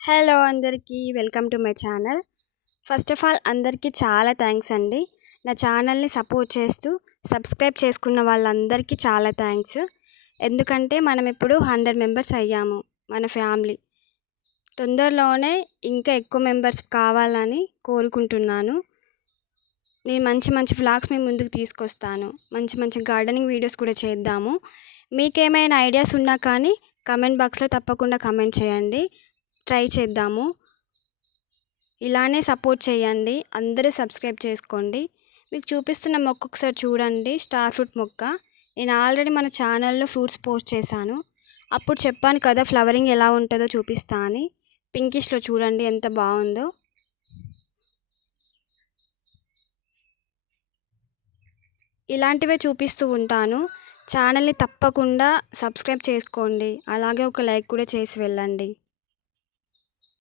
Hello అందరికీ welcome to my channel. First of all అందరికీ చాలా థ్యాంక్స్ అండి. నా ఛానల్ని సపోర్ట్ చేస్తూ సబ్స్క్రైబ్ చేసుకున్న వాళ్ళందరికీ చాలా థ్యాంక్స్. ఎందుకంటే మనం ఇప్పుడు 100 మెంబర్స్ అయ్యాము మన ఫ్యామిలీ. తొందరలోనే ఇంకా ఎక్కువ మెంబర్స్ కావాలని కోరుకుంటున్నాను. నేను మంచి మంచి వ్లాగ్స్ మీ ముందుకు తీసుకొస్తాను. మంచి మంచి గార్డెనింగ్ వీడియోస్ కూడా చేద్దాము. మీకేమైనా ఐడియాస్ ఉన్నా కానీ కమెంట్ బాక్స్లో తప్పకుండా కమెంట్ చేయండి. ట్రై చేద్దాము. ఇలానే సపోర్ట్ చేయండి. అందరూ సబ్స్క్రైబ్ చేసుకోండి. మీకు చూపిస్తున్న మొక్క ఒకసారి చూడండి, స్టార్ ఫ్రూట్ మొక్క. నేను ఆల్రెడీ మన ఛానల్లో ఫ్రూట్స్ పోస్ట్ చేశాను. అప్పుడు చెప్పాను కదా ఫ్లవరింగ్ ఎలా ఉంటుందో చూపిస్తా అని. పింకిష్లో చూడండి ఎంత బాగుందో. ఇలాంటివే చూపిస్తూ ఉంటాను. ఛానల్ని తప్పకుండా సబ్స్క్రైబ్ చేసుకోండి. అలాగే ఒక లైక్ కూడా చేసి వెళ్ళండి.